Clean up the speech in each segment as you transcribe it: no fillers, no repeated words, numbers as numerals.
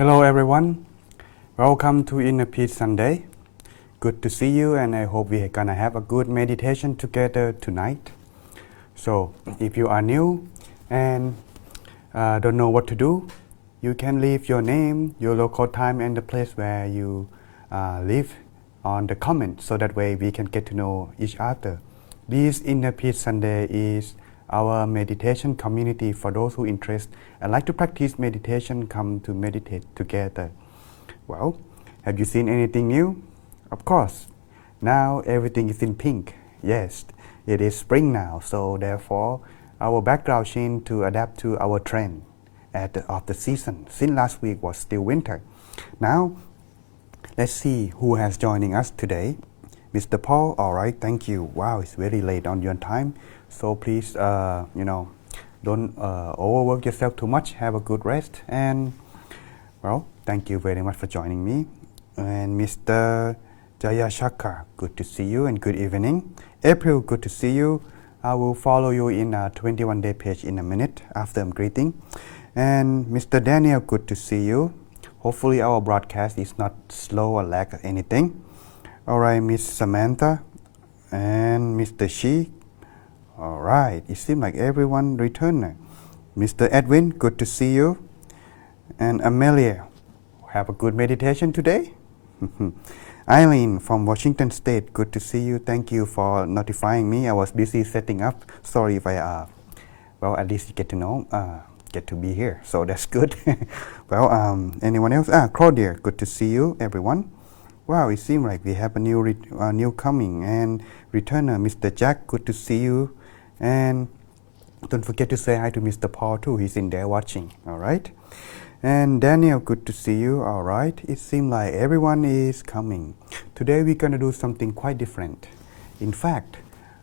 Hello everyone, welcome to Inner Peace Sunday. Good to see you, and I hope we're gonna have a good meditation together tonight. So if you are new and don't know what to do, you can leave your name, your local time, and the place where you live on the comment, so that way we can get to know each other. This Inner Peace Sunday is our meditation community for those who interested and like to practice meditation, come to meditate together. Well, have you seen anything new? Of course, now everything is in pink. Yes, it is spring now, so therefore our background changed to adapt to our trend of the season. Since last week was still winter. Now, let's see who has joining us today. Mr. Paul, all right, thank you. Wow, it's very late on your time, so please, don't overwork yourself too much. Have a good rest, and well, thank you very much for joining me. And Mr. Jayashaka, good to see you and good evening. April, good to see you. I will follow you in a 21-day page in a minute after I'm greeting. And Mr. Daniel, good to see you. Hopefully our broadcast is not slow or lag or anything. All right, Miss Samantha and Mr. Shi. All right, it seems like everyone returned. Mr. Edwin, good to see you. And Amelia, have a good meditation today. Eileen from Washington State, good to see you. Thank you for notifying me. I was busy setting up. Sorry if I, well, at least you get to know, get to be here. So that's good. Well, anyone else? Claudia, good to see you, everyone. Wow, it seems like we have a new coming and returner, Mr. Jack, good to see you. And don't forget to say hi to Mr. Paul too. He's in there watching. All right. And Daniel, good to see you. All right. It seems like everyone is coming. Today we're going to do something quite different. In fact,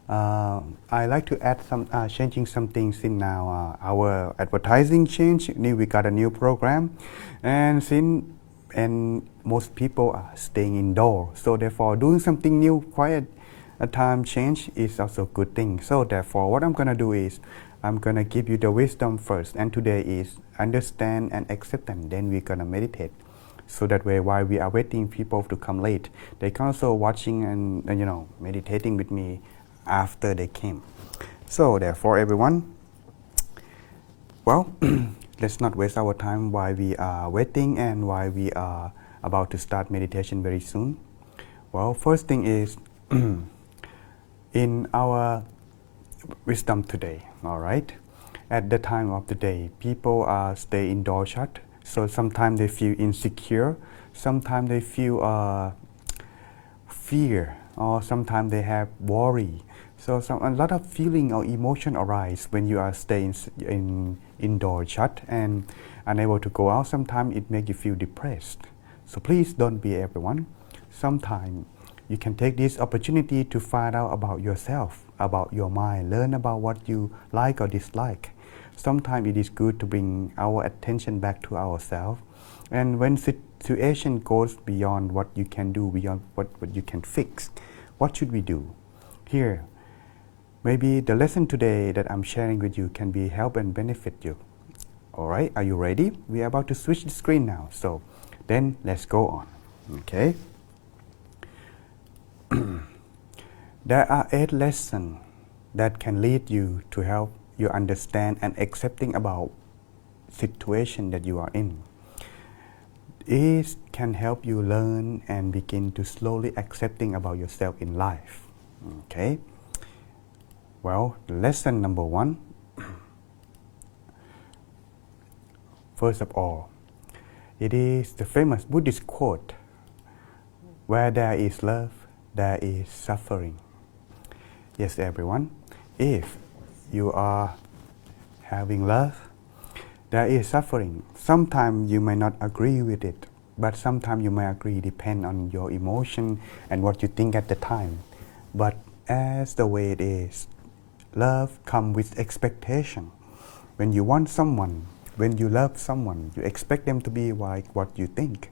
I like to add some changing some things in now. Our advertising change. We got a new program, and most people are staying indoors. So therefore, doing something new, quiet, a time change is also a good thing. So therefore, what I'm going to do is I'm going to give you the wisdom first, and today is understand and accept, and then we're going to meditate. So that way, while we are waiting people to come late, they can also watching and meditating with me after they came. So therefore, everyone, well, let's not waste our time while we are waiting and while we are about to start meditation very soon. Well, first thing is in our wisdom today, all right, at the time of the day, people stay indoors shut, so sometimes they feel insecure, sometimes they feel fear, or sometimes they have worry. So a lot of feeling or emotion arise when you are staying indoors shut and unable to go out. Sometimes it makes you feel depressed. So please don't be everyone. Sometimes you can take this opportunity to find out about yourself, about your mind, learn about what you like or dislike. Sometimes it is good to bring our attention back to ourselves. And when situation goes beyond what you can do, beyond what you can fix, what should we do? Here, maybe the lesson today that I'm sharing with you can be help and benefit you. All right, are you ready? We are about to switch the screen now. So then let's go on. Okay. There are 8 lessons that can lead you to help you understand and accepting about situation that you are in. It can help you learn and begin to slowly accepting about yourself in life. Okay. Well, lesson number 1. First of all, it is the famous Buddhist quote, where there is love, there is suffering. Yes, everyone, if you are having love, there is suffering. Sometimes you may not agree with it, but sometimes you may agree, depend on your emotion and what you think at the time. But as the way it is, love comes with expectation. When you want someone, when you love someone, you expect them to be like what you think.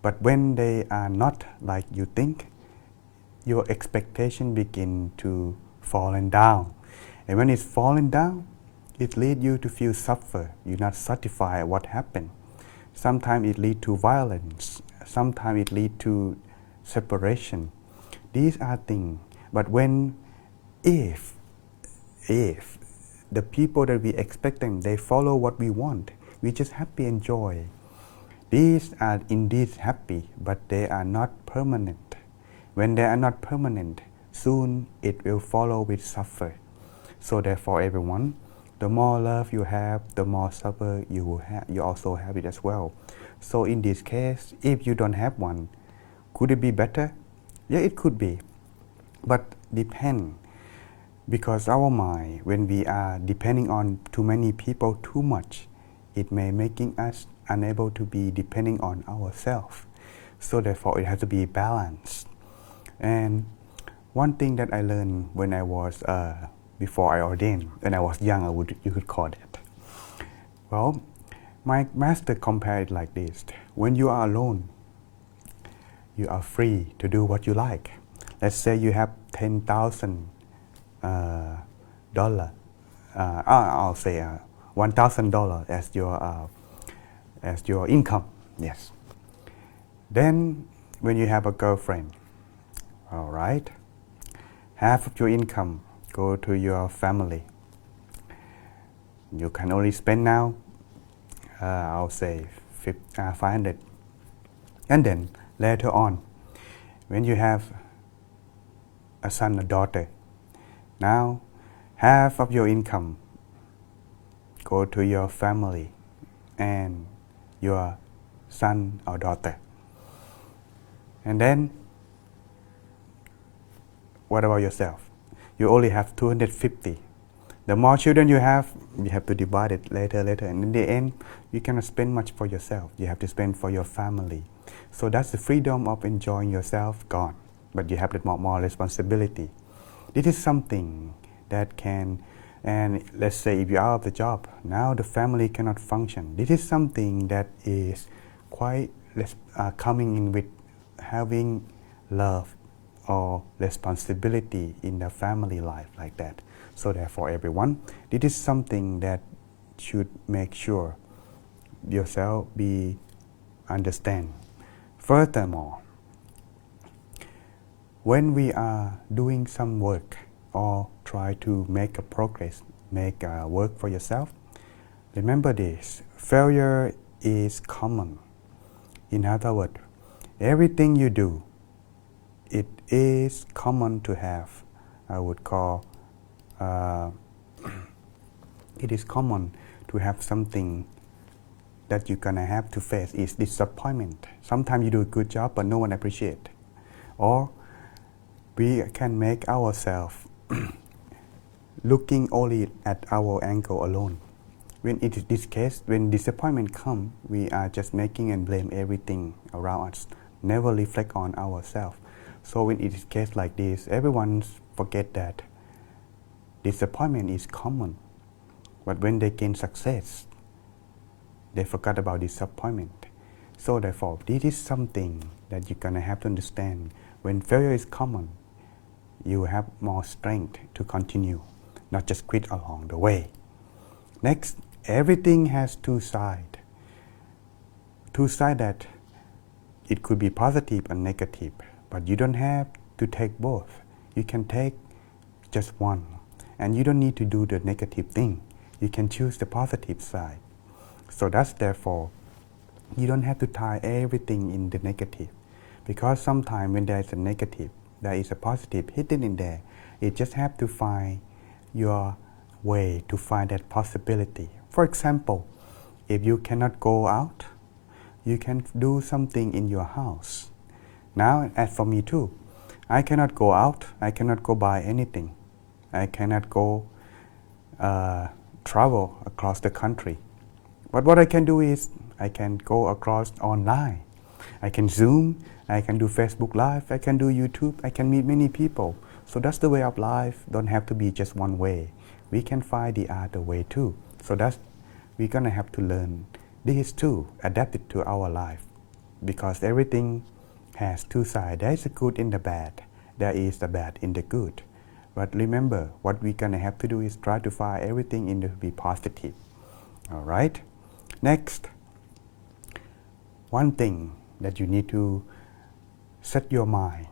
But when they are not like you think, your expectation begin to falling down. And when it's falling down, it leads you to feel suffer. You're not satisfied what happened. Sometimes it leads to violence. Sometimes it leads to separation. These are things. But if the people that we expect them, they follow what we want, we just happy and joy. These are indeed happy, but they are not permanent. When they are not permanent, soon it will follow with suffer. So therefore, everyone, the more love you have, the more suffer you will have. You also have it as well. So in this case, if you don't have one, could it be better? Yeah, it could be, but depend. Because our mind, when we are depending on too many people too much, it may making us unable to be depending on ourselves. So therefore, it has to be balanced. And one thing that I learned when I was before I ordained, when I was young, you could call it. Well, my master compared it like this: when you are alone, you are free to do what you like. Let's say you have $10,000. I'll say $1,000 as your income. Yes. Then, when you have a girlfriend, all right, half of your income go to your family. You can only spend now, I'll say 500. And then later on, when you have a son or daughter, now half of your income go to your family and your son or daughter. And then, what about yourself? You only have 250. The more children you have to divide it later. And in the end, you cannot spend much for yourself. You have to spend for your family. So that's the freedom of enjoying yourself gone. But you have more responsibility. This is something that can, and let's say if you're out of the job, now the family cannot function. This is something that is quite coming in with having love or responsibility in the family life like that. So therefore, everyone, this is something that should make sure yourself be understand. Furthermore, when we are doing some work or try to make a progress, make work for yourself, remember this: failure is common. In other words, everything you do, it is common to have. I would call it is common to have something that you're gonna have to face is disappointment. Sometimes you do a good job, but no one appreciates. Or we can make ourselves looking only at our angle alone. When it is this case, when disappointment comes, we are just making and blame everything around us, never reflect on ourselves. So when it is case like this, everyone forget that disappointment is common. But when they gain success, they forgot about disappointment. So therefore, this is something that you're gonna have to understand. When failure is common, you have more strength to continue, not just quit along the way. Next, everything has two sides. Two sides that it could be positive and negative, but you don't have to take both. You can take just one, and you don't need to do the negative thing. You can choose the positive side. So that's therefore, you don't have to tie everything in the negative, because sometimes when there is a negative, there is a positive hidden in there. You just have to find your way to find that possibility. For example, if you cannot go out, you can do something in your house. Now, as for me too, I cannot go out, I cannot go buy anything. I cannot go travel across the country. But what I can do is, I can go across online. I can Zoom, I can do Facebook Live, I can do YouTube, I can meet many people. So that's the way of life. Don't have to be just one way. We can find the other way too. So we're gonna have to learn this too, adapt it to our life. Because everything has two sides. There is a good in the bad. There is the bad in the good. But remember, what we're gonna have to do is try to find everything in to be positive. All right. Next, one thing that you need to set your mind.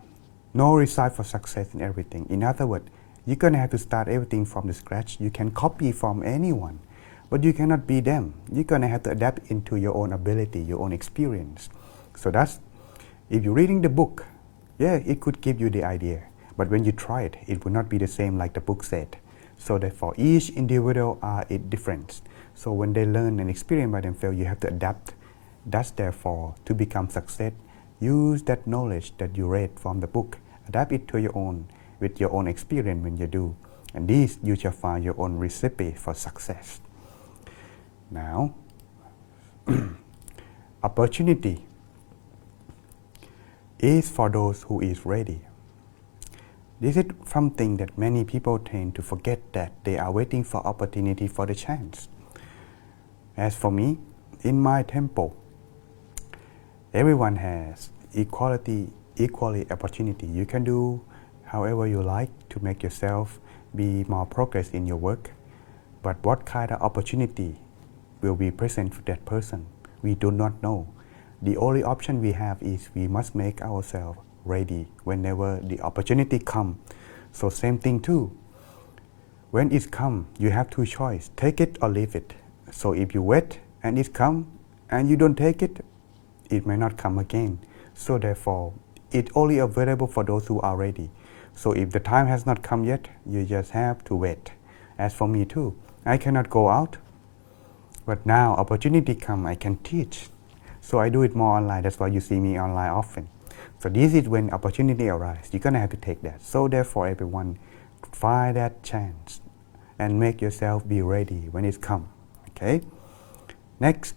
No recipe for success in everything. In other words, you're going to have to start everything from the scratch. You can copy from anyone, but you cannot be them. You're going to have to adapt into your own ability, your own experience. So that's, if you're reading the book, yeah, it could give you the idea. But when you try it, it will not be the same like the book said. So that for each individual are it different. So when they learn and experience by themselves, you have to adapt. That's therefore to become success. Use that knowledge that you read from the book, adapt it to your own, with your own experience when you do. And this, you shall find your own recipe for success. Now, opportunity is for those who is ready. This is something that many people tend to forget, that they are waiting for opportunity for the chance. As for me, in my temple, everyone has equally opportunity. You can do however you like to make yourself be more progress in your work. But what kind of opportunity will be present for that person, we do not know. The only option we have is we must make ourselves ready whenever the opportunity comes. So same thing too. When it comes, you have two choices, take it or leave it. So if you wait and it comes and you don't take it, it may not come again. So therefore, it's only available for those who are ready. So if the time has not come yet, you just have to wait. As for me too, I cannot go out, but now opportunity come, I can teach. So I do it more online. That's why you see me online often. So this is when opportunity arises. You're gonna have to take that. So therefore, everyone, find that chance and make yourself be ready when it comes. Okay. Next,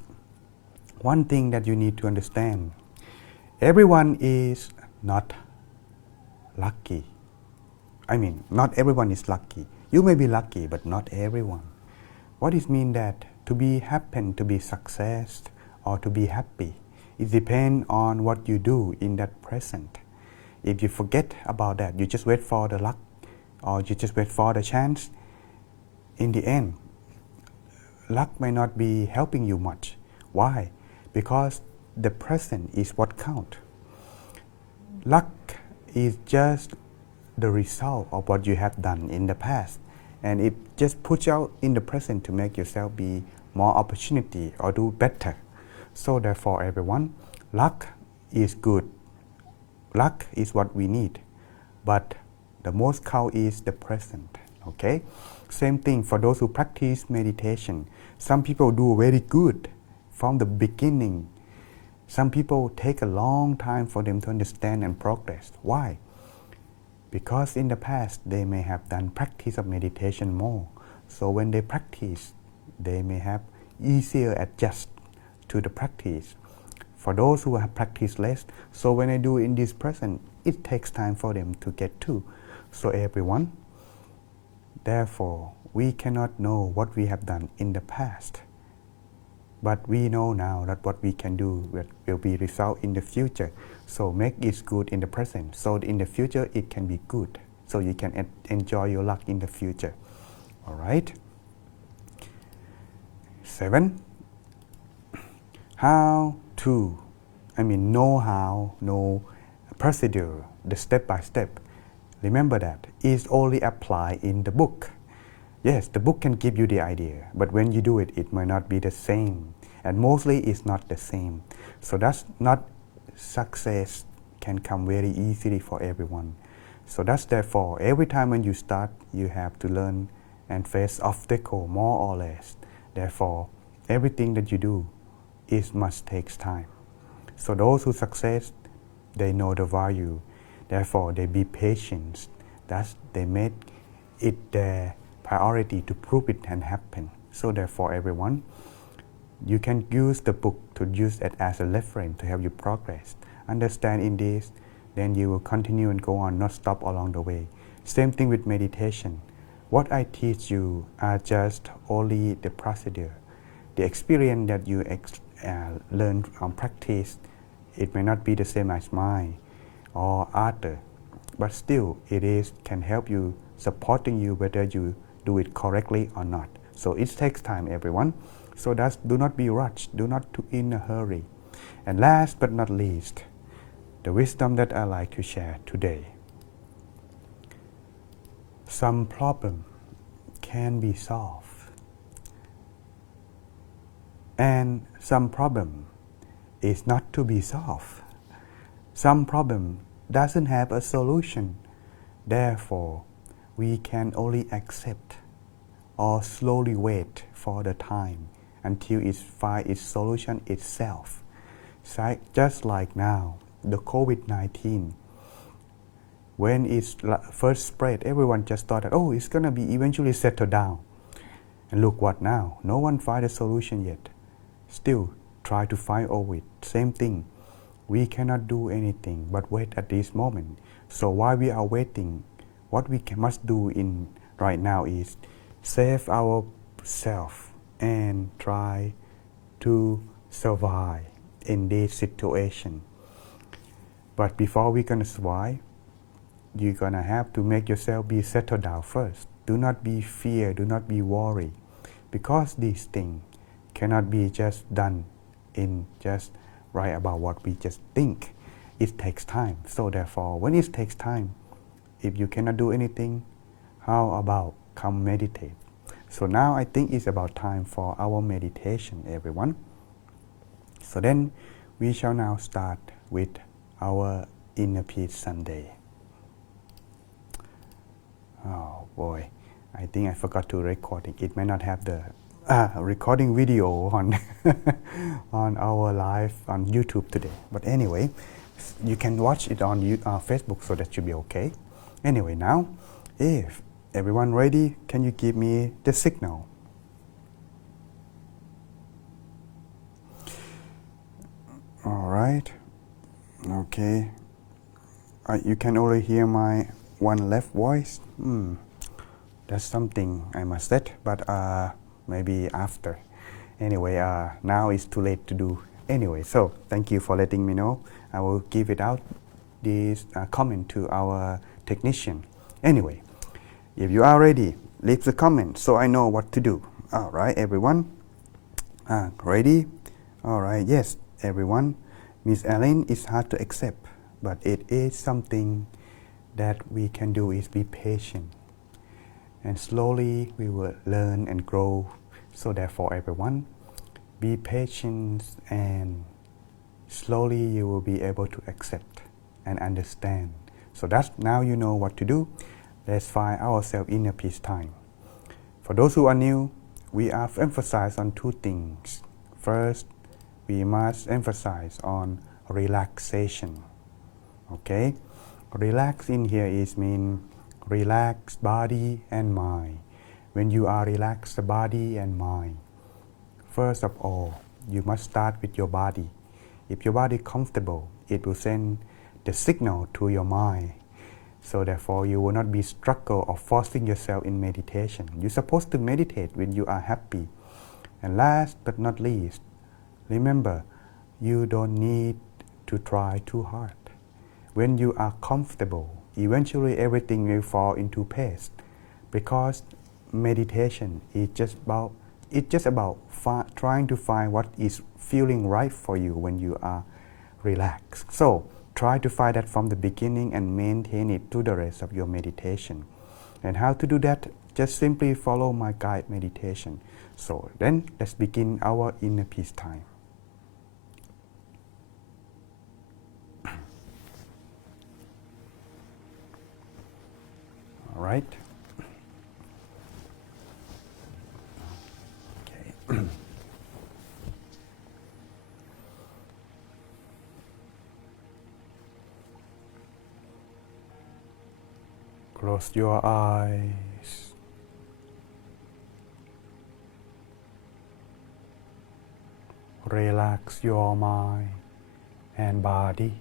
one thing that you need to understand: everyone is not lucky. I mean, not everyone is lucky. You may be lucky, but not everyone. What does it mean that to be happen, to be success, or to be happy, it depends on what you do in that present. If you forget about that, you just wait for the luck, or you just wait for the chance, in the end, luck may not be helping you much. Why? Because the present is what counts. Luck is just the result of what you have done in the past, and it just puts out in the present to make yourself be more opportunity or do better. So therefore, everyone, luck is good. Luck is what we need, but the most count is the present. Okay. Same thing for those who practice meditation. Some people do very good from the beginning. Some people take a long time for them to understand and progress. Why? Because in the past they may have done practice of meditation more. So when they practice, they may have easier adjust to the practice. For those who have practiced less, so when I do in this present, it takes time for them to get to. So everyone, therefore, we cannot know what we have done in the past. But we know now that what we can do will be result in the future. So make it good in the present. So in the future it can be good. So you can enjoy your luck in the future. All right. 7. How to, know how, know procedure, the step by step. Remember that is only applied in the book. Yes, the book can give you the idea, but when you do it, it might not be the same. And mostly it's not the same. So that's not success can come very easily for everyone. So that's therefore, every time when you start, you have to learn and face obstacle more or less. Therefore, everything that you do must take time. So those who success, they know the value. Therefore, they be patient. Thus, they make it their priority to prove it can happen. So therefore, everyone, you can use the book to use it as a reference to help you progress. Understand in this, then you will continue and go on, not stop along the way. Same thing with meditation. What I teach you are just only the procedure. The experience that you learn from practice, it may not be the same as mine or other, but still it can help you, supporting you whether you do it correctly or not. So it takes time, everyone. So do not be rushed, do not in a hurry. And last but not least, the wisdom that I like to share today. Some problem can be solved, and some problem is not to be solved. Some problem doesn't have a solution. Therefore, we can only accept or slowly wait for the time until it finds its solution itself. Just like now, the COVID-19, when it first spread, everyone just thought that, oh, it's going to be eventually settled down. And look what now, no one find a solution yet. Still try to find over it. Same thing. We cannot do anything but wait at this moment. So while we are waiting, what we must do in right now is save ourselves and try to survive in this situation. But before we can survive, you're gonna have to make yourself be settled down first. Do not be fear, do not be worried, because these things cannot be just done in just right about what we just think. It takes time. So therefore, when it takes time, if you cannot do anything, how about come meditate? So now I think it's about time for our meditation, everyone. So then we shall now start with our Inner Peace Sunday. Oh boy, I think I forgot to record it. It may not have the recording video on on our live on YouTube today. But anyway, you can watch it on Facebook, so that should be okay. Anyway, now, if everyone ready, can you give me the signal? All right. Okay. You can only hear my one left voice. That's something I must say, but maybe after. Anyway, now it's too late to do. Anyway, so thank you for letting me know. I will give it out this comment to our technician. Anyway, if you are ready, leave the comment so I know what to do. All right, everyone. Ready? All right. Yes, everyone. Miss Ellen, it's hard to accept, but it is something that we can do is be patient. And slowly we will learn and grow. So therefore, everyone, be patient, and slowly you will be able to accept and understand. So that's now you know what to do. Let's find ourselves inner peace time. For those who are new, we have emphasized on two things. First, we must emphasize on relaxation. Okay? Relax in here is mean relax body and mind. When you are relaxed the body and mind, first of all, you must start with your body. If your body is comfortable, it will send the signal to your mind. So therefore, you will not be struggle or forcing yourself in meditation. You're supposed to meditate when you are happy. And last but not least, remember, you don't need to try too hard. When you are comfortable, eventually everything will fall into place, because meditation is just about trying to find what is feeling right for you when you are relaxed. So try to find that from the beginning and maintain it to the rest of your meditation. And how to do that? Just simply follow my guide meditation. So then let's begin our inner peace time. All right. Okay. Close your eyes. Relax your mind and body.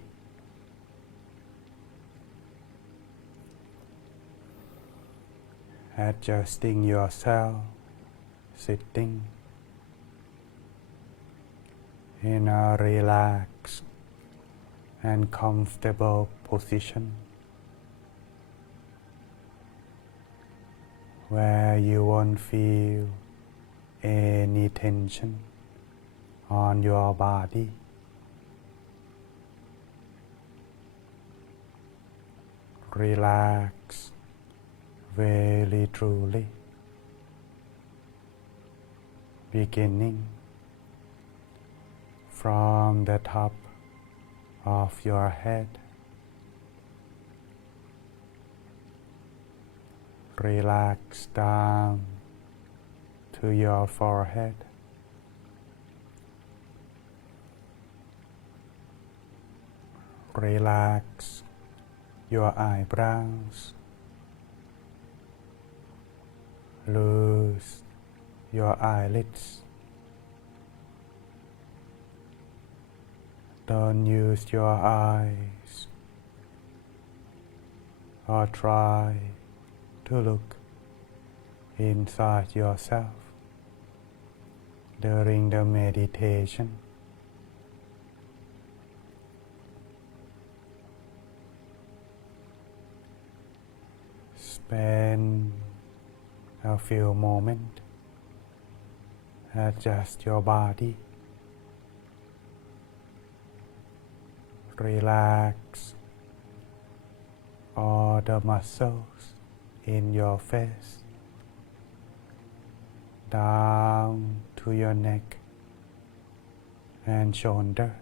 Adjusting yourself, sitting in a relaxed and comfortable position, where you won't feel any tension on your body. Relax very truly, beginning from the top of your head. Relax down to your forehead. Relax your eyebrows. Loose your eyelids. Don't use your eyes or try to look inside yourself during the meditation. Spend a few moments, adjust your body, relax all the muscles in your face, down to your neck and shoulder.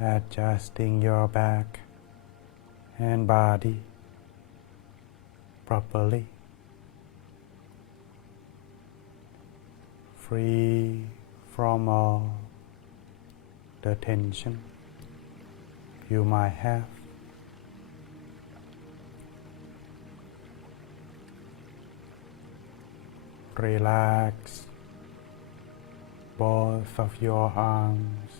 Adjusting your back and body properly, free from all the tension you might have. Relax both of your arms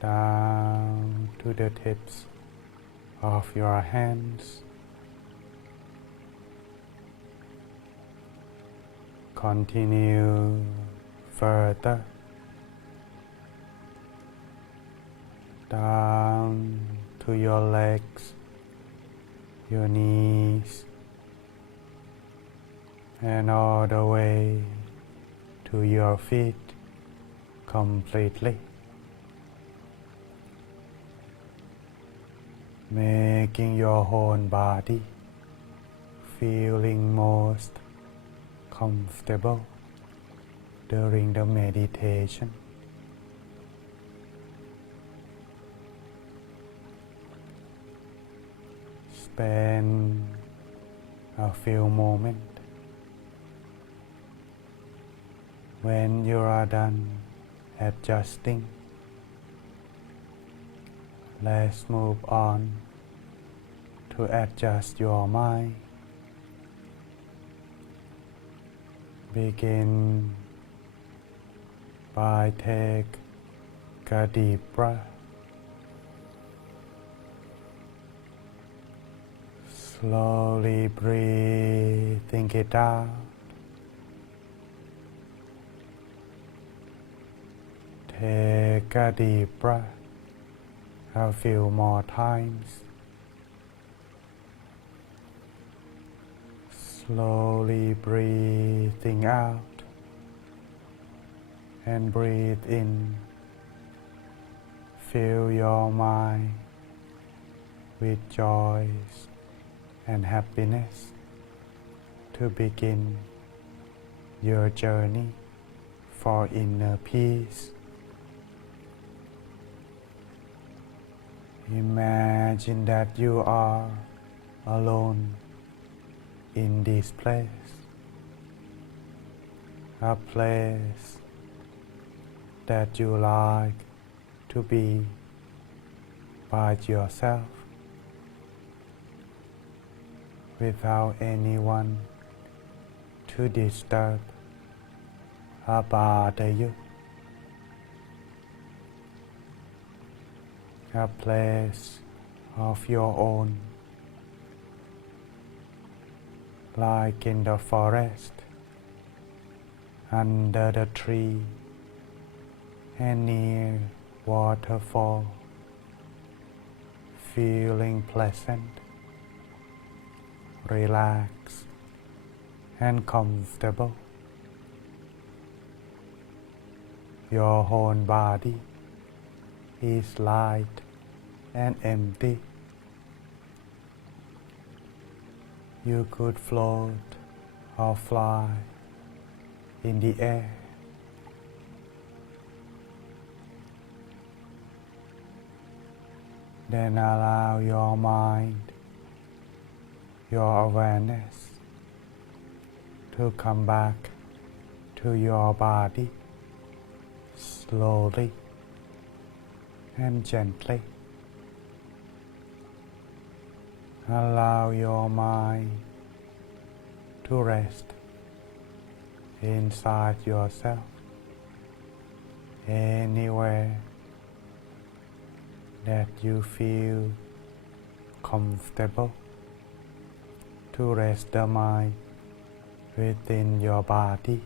down to the tips of your hands. Continue further down to your legs, your knees, and all the way to your feet completely. Making your whole body feeling most comfortable during the meditation. Spend a few moments. When you are done adjusting, let's move on to adjust your mind. Begin by take a deep breath. Slowly breathing it out. Take a deep breath a few more times. Slowly breathing out and breathe in. Fill your mind with joy and happiness to begin your journey for inner peace. Imagine that you are alone in this place, a place that you like to be by yourself, without anyone to disturb or bother you. A place of your own, like in the forest, under the tree, and near waterfall, feeling pleasant, relaxed, and comfortable. Your whole body is light and empty. You could float or fly in the air. Then allow your mind, your awareness to come back to your body slowly and gently. Allow your mind to rest inside yourself, anywhere that you feel comfortable, to rest the mind within your body.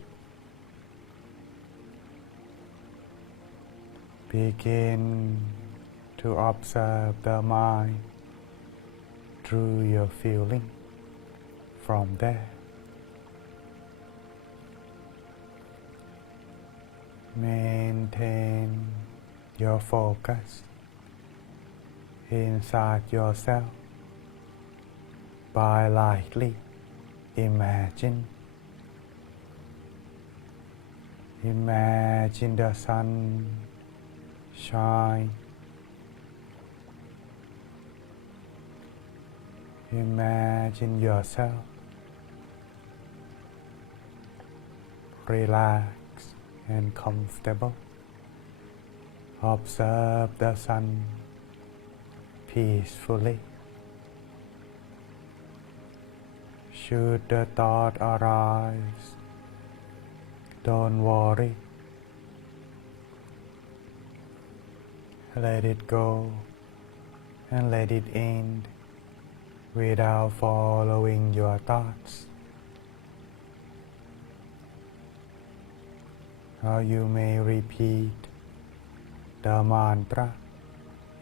Begin to observe the mind through your feeling from there. Maintain your focus inside yourself by lightly imagine the sun shine. Imagine yourself relaxed and comfortable. Observe the sun peacefully. Should the thought arise, don't worry. Let it go and let it end without following your thoughts. Or you may repeat the mantra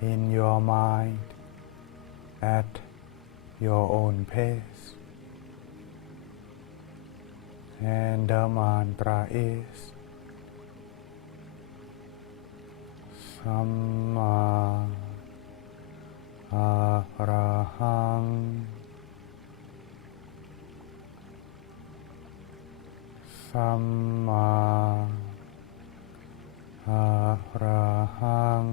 in your mind at your own pace. And the mantra is Samma Arahang, Samma Arahang,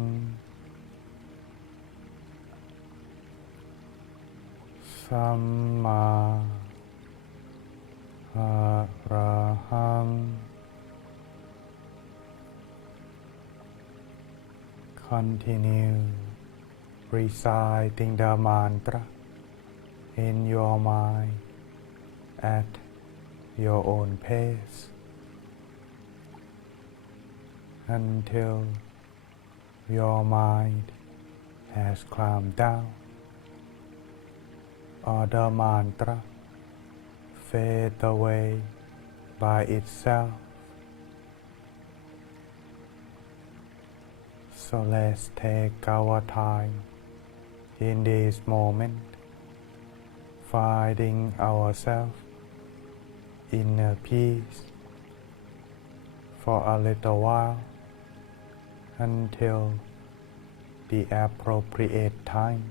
Samma Arahang. Continue reciting the mantra in your mind at your own pace until your mind has calmed down or the mantra fades away by itself. So let's take our time in this moment, finding ourselves inner peace for a little while until the appropriate time.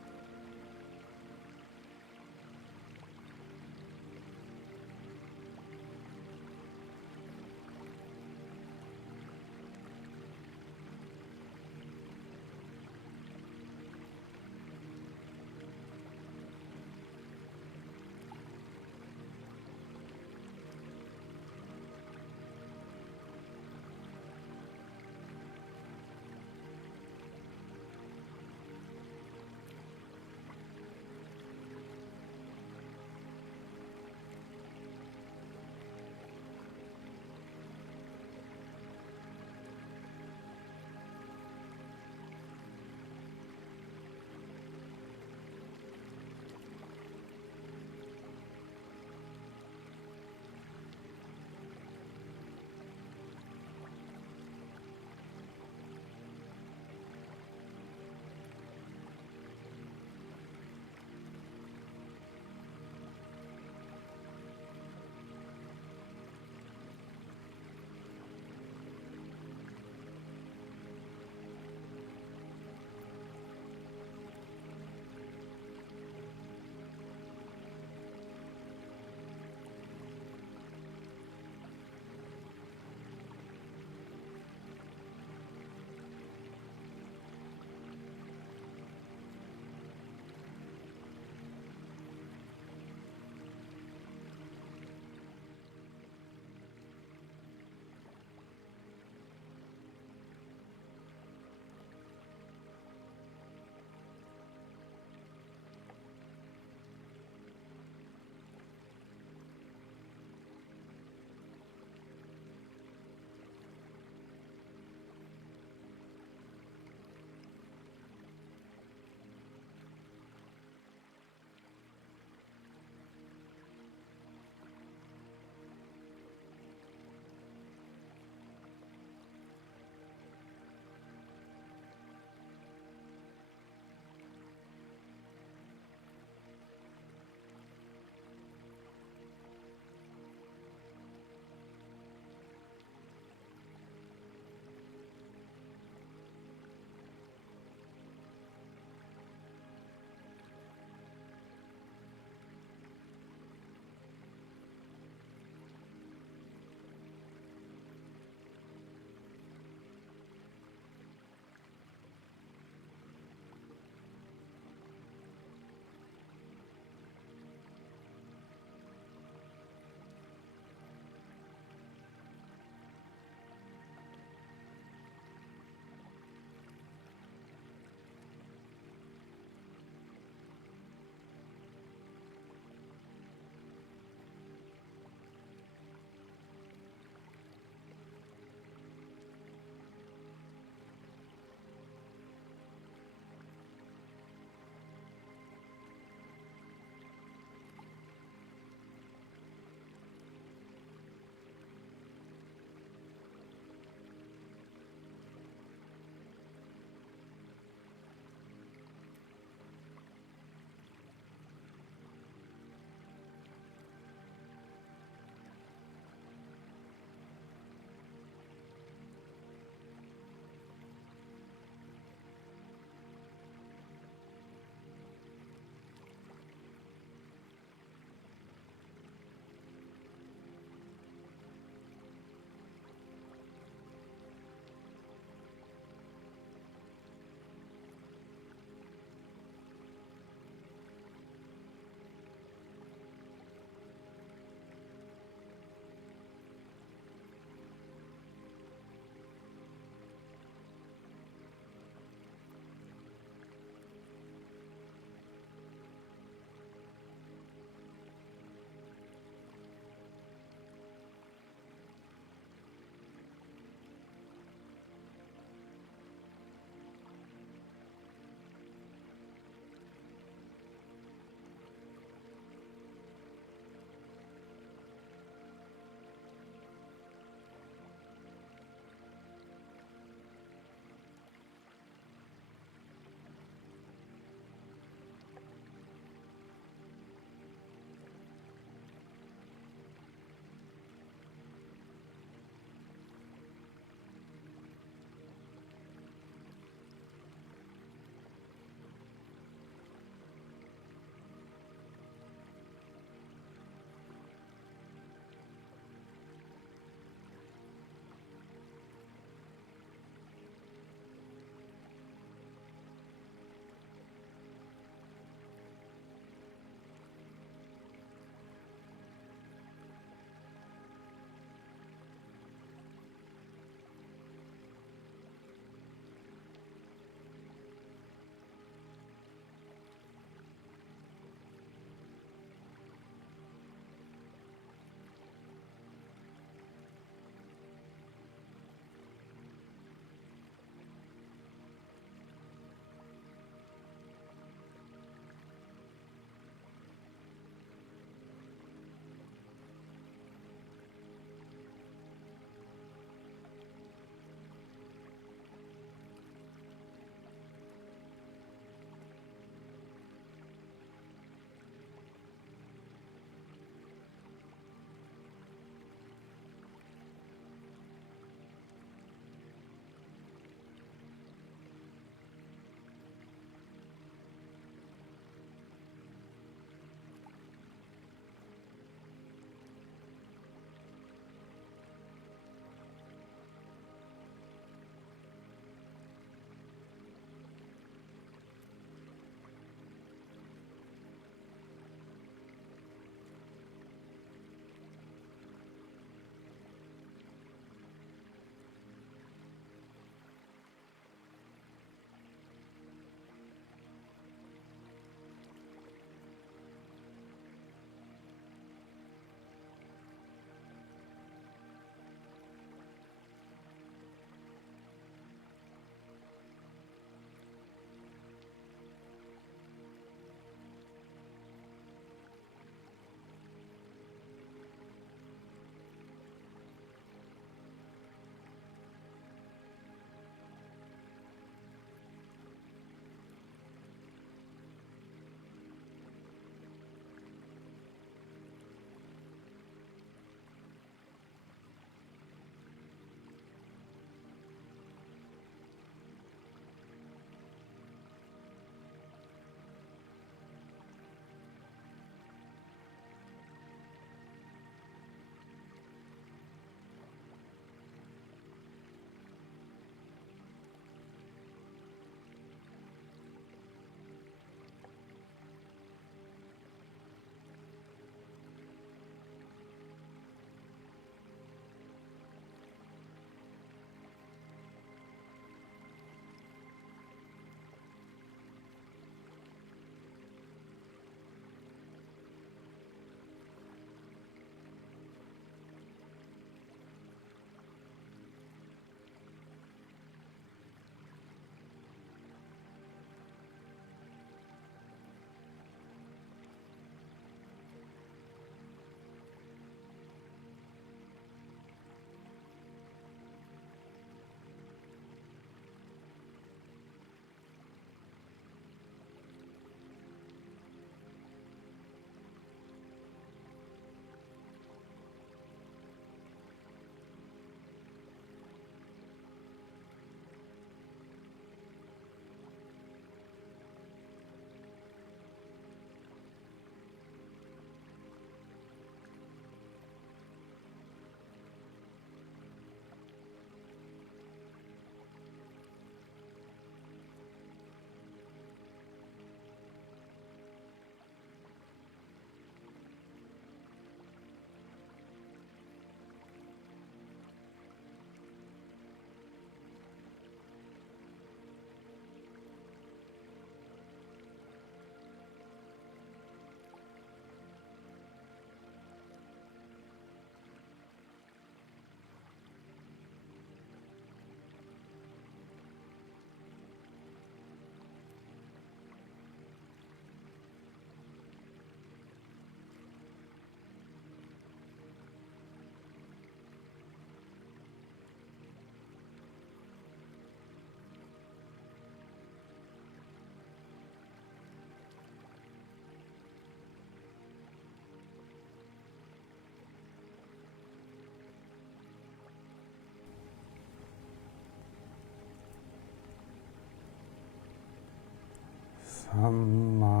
สัมมา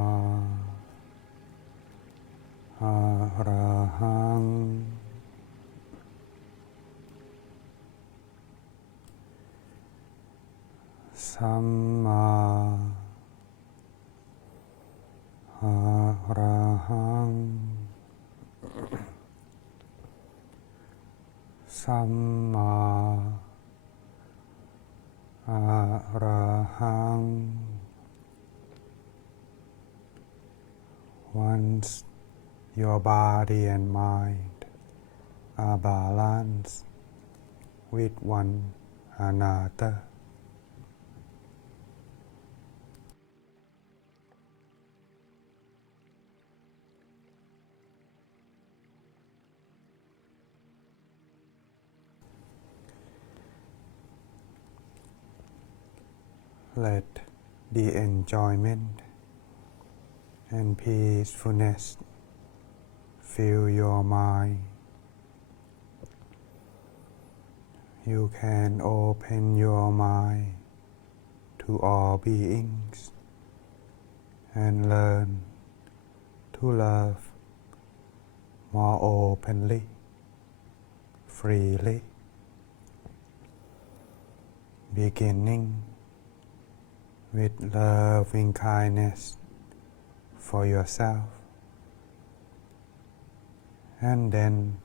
อะระหังสัมมาอะระหังสัมมาอะระหัง Once your body and mind are balanced with one another, let the enjoyment and peacefulness fill your mind. You can open your mind to all beings and learn to love more openly, freely, beginning with loving kindness for yourself, and then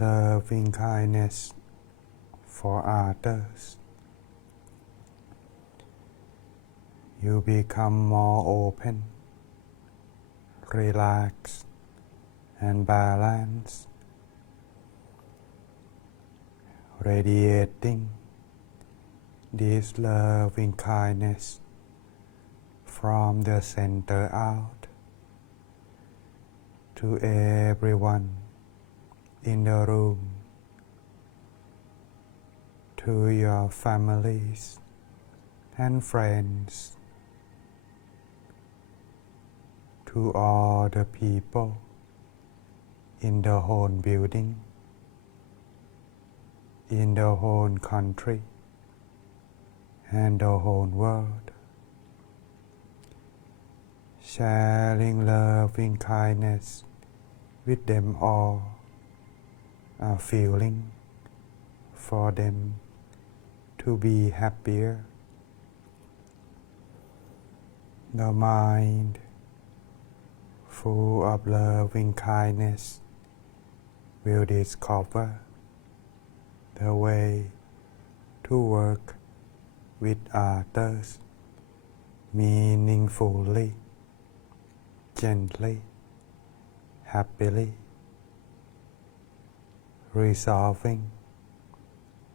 loving kindness for others. You become more open, relaxed, and balanced, radiating this loving kindness from the center out to everyone in the room, to your families and friends, to all the people in the whole building, in the whole country, and the whole world. Sharing loving kindness with them all, a feeling for them to be happier. The mind full of loving kindness will discover the way to work with others meaningfully, gently, happily, resolving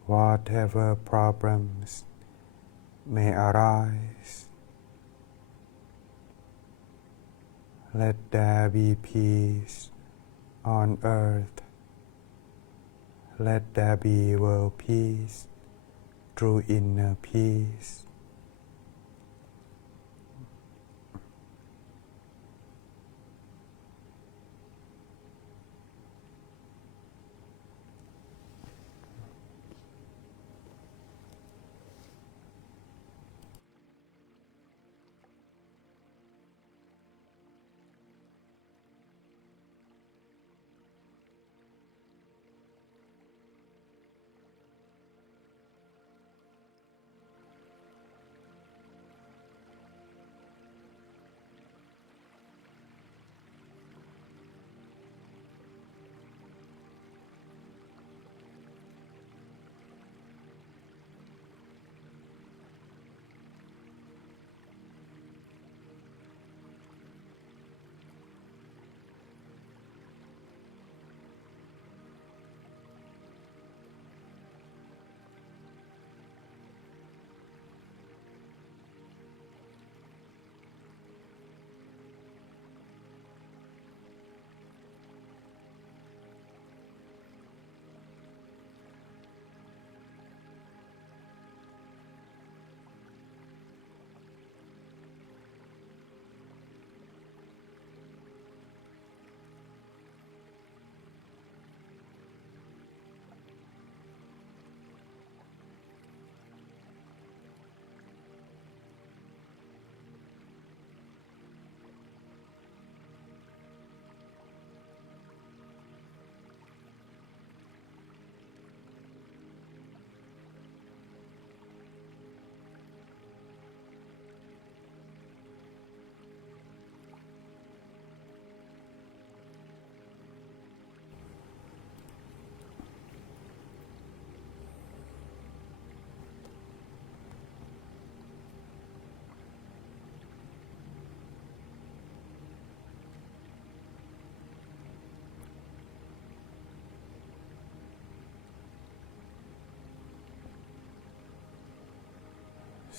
whatever problems may arise. Let there be peace on earth. Let there be world peace through inner peace.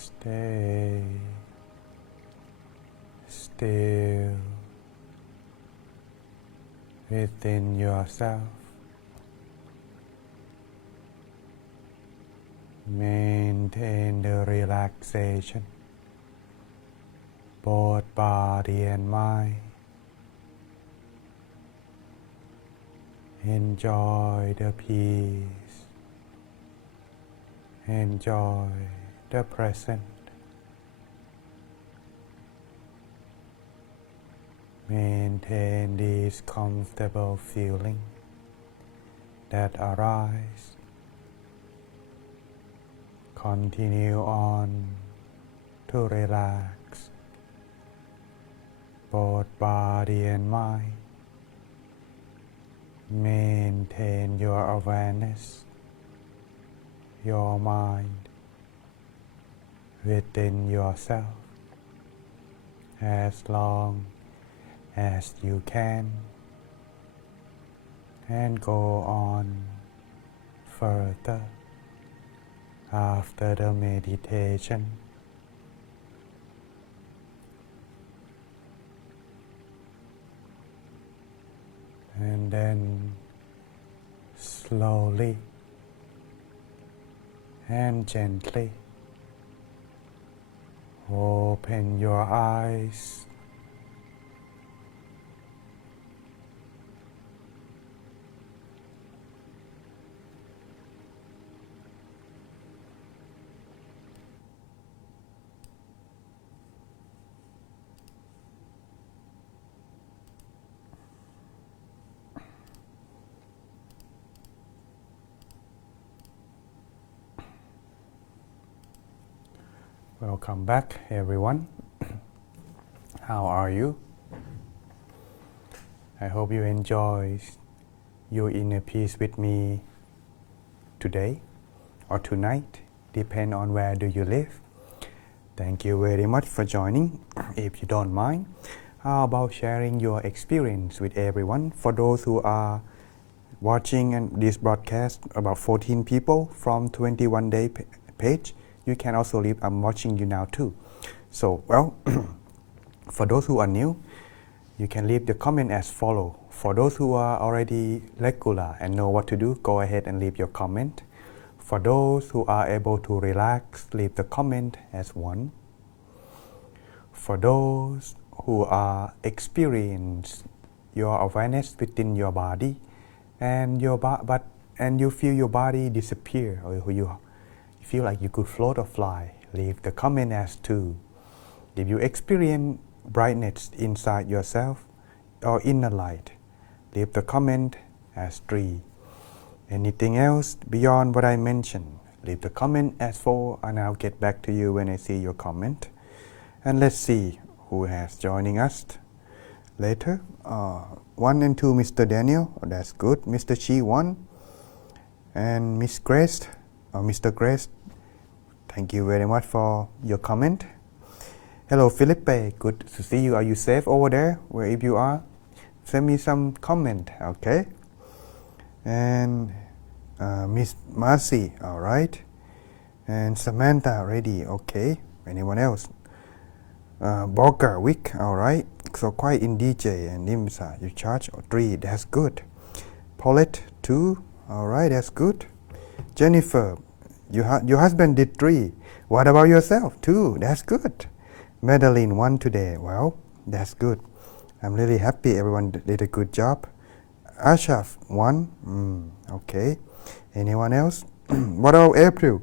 Stay still within yourself. Maintain the relaxation, both body and mind. Enjoy the peace. Enjoy the present. Maintain this comfortable feeling that arise. Continue on to relax both body and mind. Maintain your awareness, your mind within yourself as long as you can, and go on further after the meditation. And then slowly and gently open your eyes. Welcome back, everyone. How are you? I hope you enjoy your inner peace with me today or tonight, depend on where do you live. Thank you very much for joining. If you don't mind, how about sharing your experience with everyone? For those who are watching and this broadcast, about 14 people from 21-day page, you can also leave, I'm watching you now too. So, well, for those who are new, you can leave the comment as follow. For those who are already regular and know what to do, go ahead and leave your comment. For those who are able to relax, leave the comment as 1. For those who are experience your awareness within your body and you feel your body disappear, or you feel like you could float or fly, leave the comment as 2. If you experience brightness inside yourself or inner light, leave the comment as 3. Anything else beyond what I mentioned, leave the comment as 4, and I'll get back to you when I see your comment. And let's see who has joining us later. 1 and 2, Mr. Daniel, that's good. Mr. Chi 1, and Miss Grace, or Mr. Grace, thank you very much for your comment. Hello, Felipe, good to see you. Are you safe over there, wherever you are? Send me some comment, okay? And Miss Marcy, all right. And Samantha, ready, okay. Anyone else? Borger, Wick, all right. So quite in DJ and Nimsa, you charge 3, that's good. Paulette, 2, all right, that's good. Jennifer, your husband did 3. What about yourself? 2, that's good. Madeline, 1 today. Well, that's good. I'm really happy everyone did a good job. Ashaf, 1. Okay. Anyone else? What about April?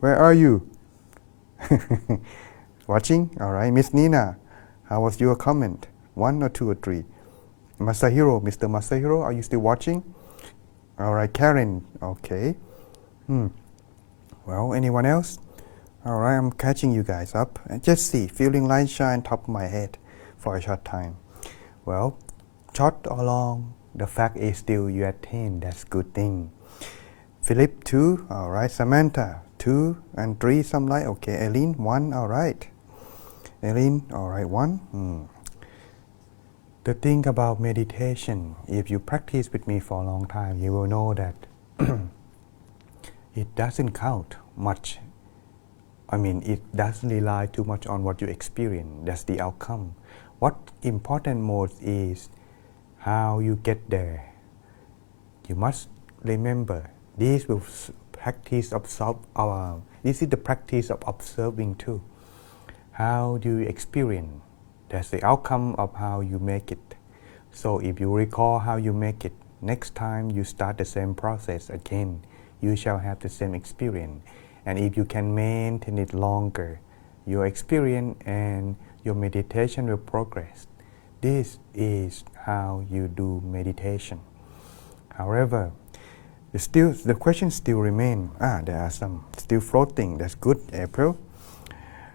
Where are you? Watching? All right. Miss Nina, how was your comment? 1 or 2 or 3? Masahiro, Mr. Masahiro, are you still watching? All right. Karen, okay. Well, anyone else? All right, I'm catching you guys up. And just see, feeling light shine top of my head for a short time. Well, short or long, the fact is still you attain. That's good thing. Philip, 2. All right. Samantha, 2 and 3, some light. Okay. Eileen, 1. All right. Eileen, all right. 1. The thing about meditation, if you practice with me for a long time, you will know that it doesn't count much it doesn't rely too much on what you experience. That's the outcome. What important most is how you get there. You must remember, this will practice this is the practice of observing too. How do you experience? That's the outcome of how you make it. So if you recall how you make it, next time you start the same process again, you shall have the same experience. And if you can maintain it longer, your experience and your meditation will progress. This is how you do meditation. However, the questions still remain. There are some still floating. That's good, April.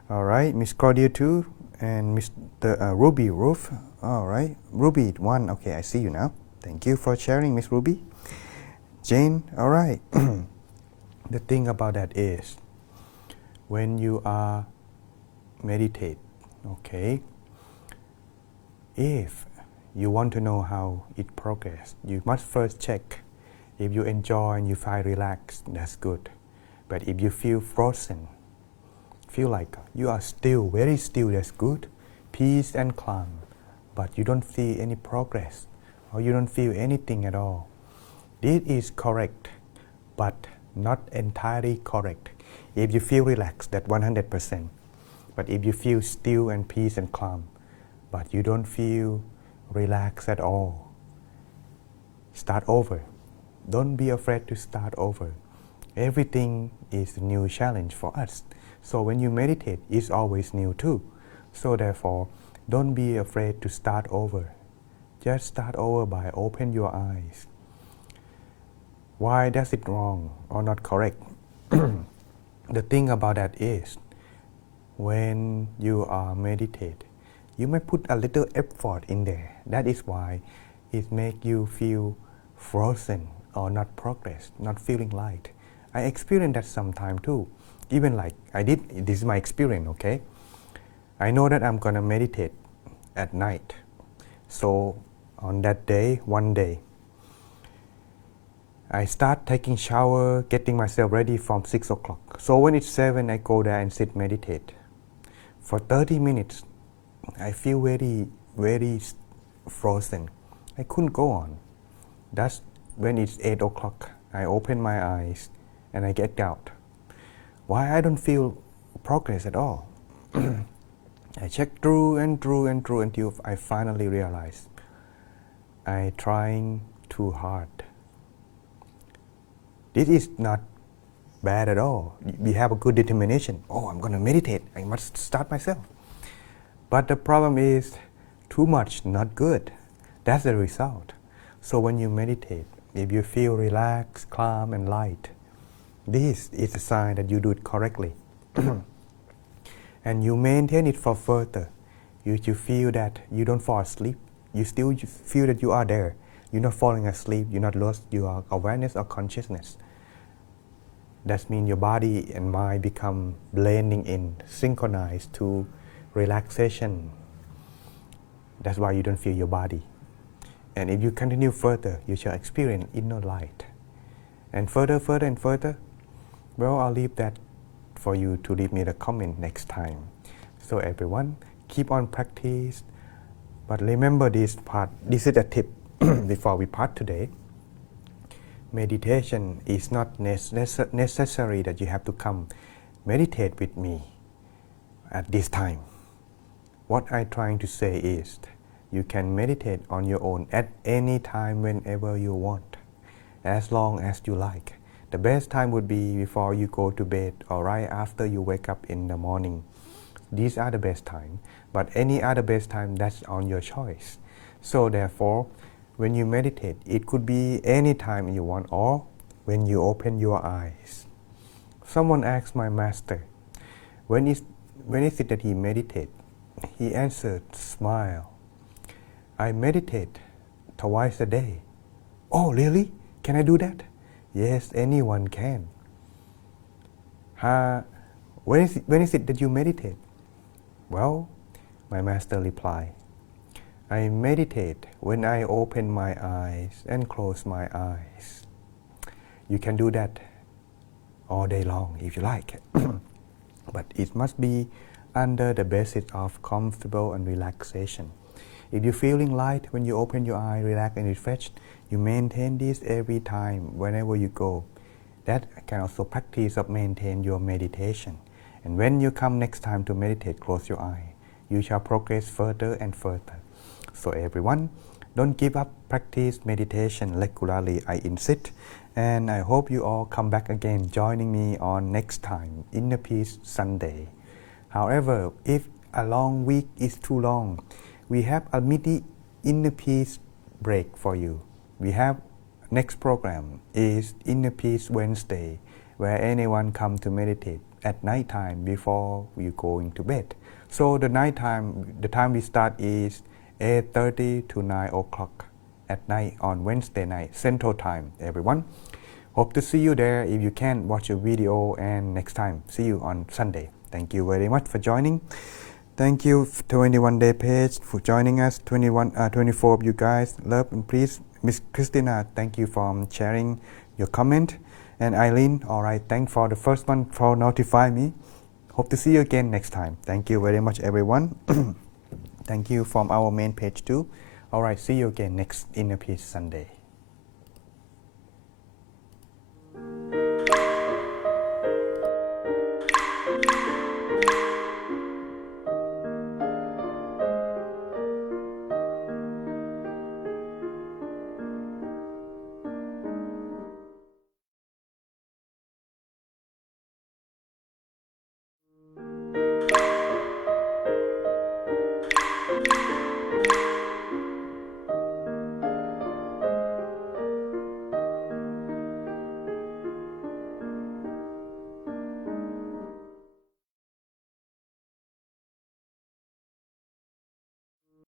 All right, Miss Claudia too, and Mr. Ruby Roof. All right, Ruby 1. Okay, I see you now. Thank you for sharing, Miss Ruby. Jane, all right. The thing about that is, when you are meditate, okay, if you want to know how it progresses, you must first check. If you enjoy and you find relaxed, that's good. But if you feel frozen, feel like you are still, very still, that's good. Peace and calm, but you don't see any progress, or you don't feel anything at all. This is correct, but not entirely correct. If you feel relaxed, that's 100%. But if you feel still and peace and calm, but you don't feel relaxed at all, start over. Don't be afraid to start over. Everything is a new challenge for us. So when you meditate, it's always new too. So therefore, don't be afraid to start over. Just start over by open your eyes. Why does it wrong or not correct? The thing about that is, when you are meditate, you may put a little effort in there. That is why it make you feel frozen or not progress, not feeling light. I experienced that sometime too. Even like I did, this is my experience, okay? I know that I'm gonna meditate at night. So on that day, one day, I start taking shower, getting myself ready from 6 o'clock. So when it's 7, I go there and sit meditate. For 30 minutes, I feel very, very frozen. I couldn't go on. That's when it's 8 o'clock. I open my eyes and I get out. Why I don't feel progress at all? I check through and through and through until I finally realize I'm trying too hard. This is not bad at all. We have a good determination. I'm going to meditate. I must start myself. But the problem is too much, not good. That's the result. So when you meditate, if you feel relaxed, calm, and light, this is a sign that you do it correctly. And you maintain it for further. You feel that you don't fall asleep. You still feel that you are there. You're not falling asleep. You're not lost your awareness or consciousness. That means your body and mind become blending in, synchronized to relaxation. That's why you don't feel your body. And if you continue further, you shall experience inner light. And further and further, well, I'll leave that for you to leave me the comment next time. So everyone, keep on practice. But remember this part, this is a tip before we part today. Meditation is not necessary that you have to come meditate with me at this time. What I'm trying to say is, you can meditate on your own at any time, whenever you want, as long as you like. The best time would be before you go to bed or right after you wake up in the morning. These are the best time. But any other best time, that's on your choice. So therefore, when you meditate, it could be any time you want or when you open your eyes. Someone asked my master, when is it that he meditates? He answered, smile. I meditate twice a day. Oh, really? Can I do that? Yes, anyone can. When is it that you meditate? Well, my master replied, I meditate when I open my eyes and close my eyes. You can do that all day long if you like. but it must be under the basis of comfortable and relaxation. If you're feeling light when you open your eye, relax and refresh, you maintain this every time whenever you go. That can also practice of maintain your meditation. And when you come next time to meditate, close your eye. You shall progress further and further. So everyone, don't give up, practice meditation regularly, I insist. And I hope you all come back again, joining me on next time, Inner Peace Sunday. However, if a long week is too long, we have a mini Inner Peace break for you. We have next program is Inner Peace Wednesday, where anyone come to meditate at night time before you going to bed. So the time we start is 8:30 to 9 o'clock at night on Wednesday night, Central Time, everyone. Hope to see you there. If you can, watch a video, and next time, see you on Sunday. Thank you very much for joining. Thank you, 21 Day Page, for joining us. 24 of you guys, love and please. Miss Christina, thank you for sharing your comment. And Eileen, all right, thanks for the first one for notify me. Hope to see you again next time. Thank you very much, everyone. Thank you from our main page too. All right, see you again next Inner Peace Sunday.